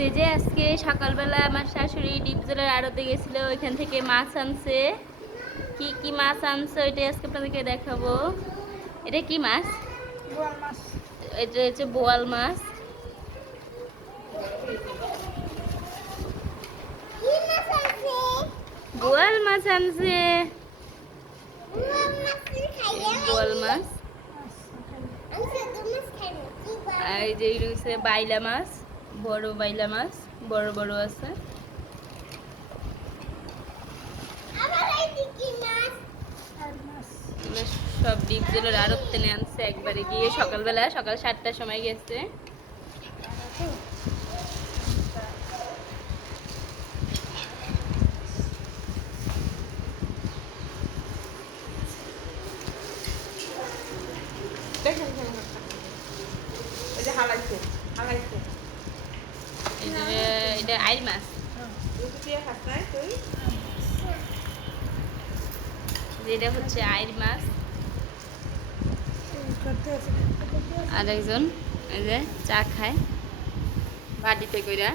তো যে আজকে সকালবেলা আমার শাশুড়ি ডিপজলের আড়তে গেছিল ওইখান থেকে মাছ আনছে। কি কি মাছ আনছে ওইটাই আজকে আপনাদেরকে দেখাবো। এটা কি মাছ? বোয়াল মাছ। এটা হচ্ছে বোয়াল মাছ। বোয়াল মাছ আনছে। বোয়াল মাছ আর এই যে রয়েছে বাইলা মাছ। বড় বাইলা মাছ বড় বড় আছে। আর সব ডিপজলের আড়ত টেনে আনছে একবারে। গিয়ে সকালবেলা সকাল সাতটার সময় গেছে। হালাইছে হালাইছে। এটা আইর মাছ যেটা হচ্ছে আইর মাছ। আর একজন এই যে চা খায়। বাটিতে কইরা।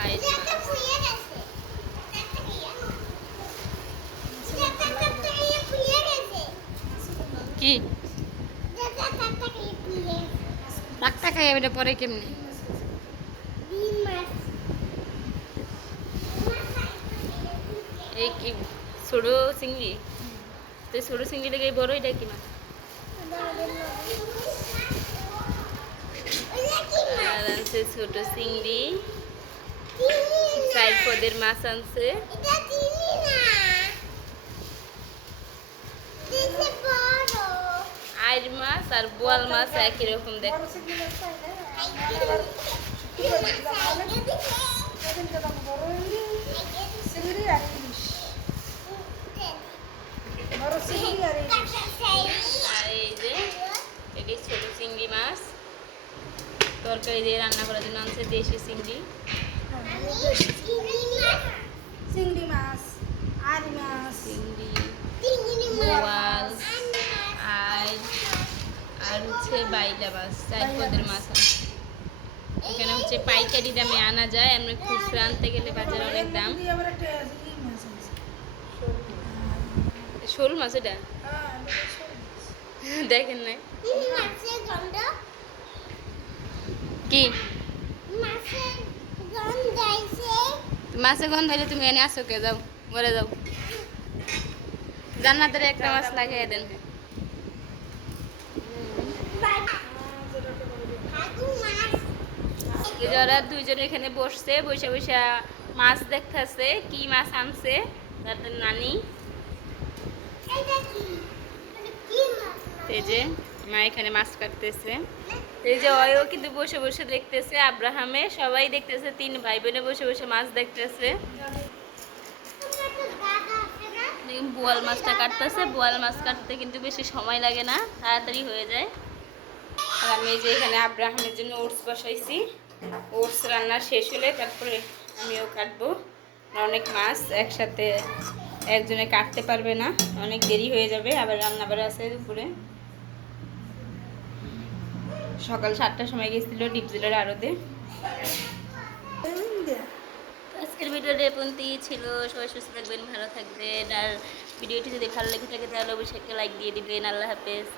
আইর কি? টাকটা খাই এটা পরে কেমনি? এই কি, ছোট চিংড়ি? তো ছোট চিংড়ি লেগে বড় এটা কি মাছ? আনছে ছোট চিংড়ি। চার পদের মাছ আনছে। আইর মাছ আর বোয়াল মাছ একই রকম দেখ। আর এই যে এটি ছোট চিংড়ি মাছ। তরকারি দিয়ে রান্না করার জন্য আনছে দেশি চিংড়ি। হচ্ছে বাইলা মাছ চার পদের মাছ এখানে হচ্ছে পাইকারি দামে আনা যায় আমরা খুচরা আনতে গেলে বাজারে অনেক দাম। মাছ শোল মাছ এটা? হ্যাঁ মাছ। দেখেন নাই। কি? মাছের গন্ধ হইলে তুমি এনে আসো কে? যাও মরে যাও। জান্নাতের একটা মাছ লাগিয়ে দেন। এই যে ওরা দুইজন এখানে বসছে, বসে বসে মাছ দেখতেছে, কি মাছ আনছে, তাদের নানি। এই যে, মা এখানে মাছ কাটতেছে। এই যে অয়ও কিন্তু বসে বসে দেখতেছে, আব্রাহামে সবাই দেখতেছে, তিন ভাই বোনে বসে বসে মাছ দেখতেছে। বোয়াল মাছটা কাটতেছে, বোয়াল মাছ কাটতে কিন্তু বেশি সময় লাগে না, তাড়াতাড়ি হয়ে যায়। আর আমি যে এখানে আব্রাহামের জন্য ওটস বসাইছি। ওটস রান্না শেষ হলে তারপরে আমিও কাটবো। অনেক মাছ একসাথে একজনে কাটতে পারবে না অনেক দেরি হয়ে যাবে আবার রান্না বাড়া আছে দুপুরে। সকাল সাতটার সময় গেছিল ডিপজেলের আড়তে। আজকের ভিডিওটা পর্যন্তই ছিল। সবাই সুস্থ থাকবেন ভালো থাকবেন। আর ভিডিওটি যদি ভালো লেগে থাকে তাহলে অবশ্যই একটা লাইক দিয়ে দিবেন। আল্লাহ হাফেজ।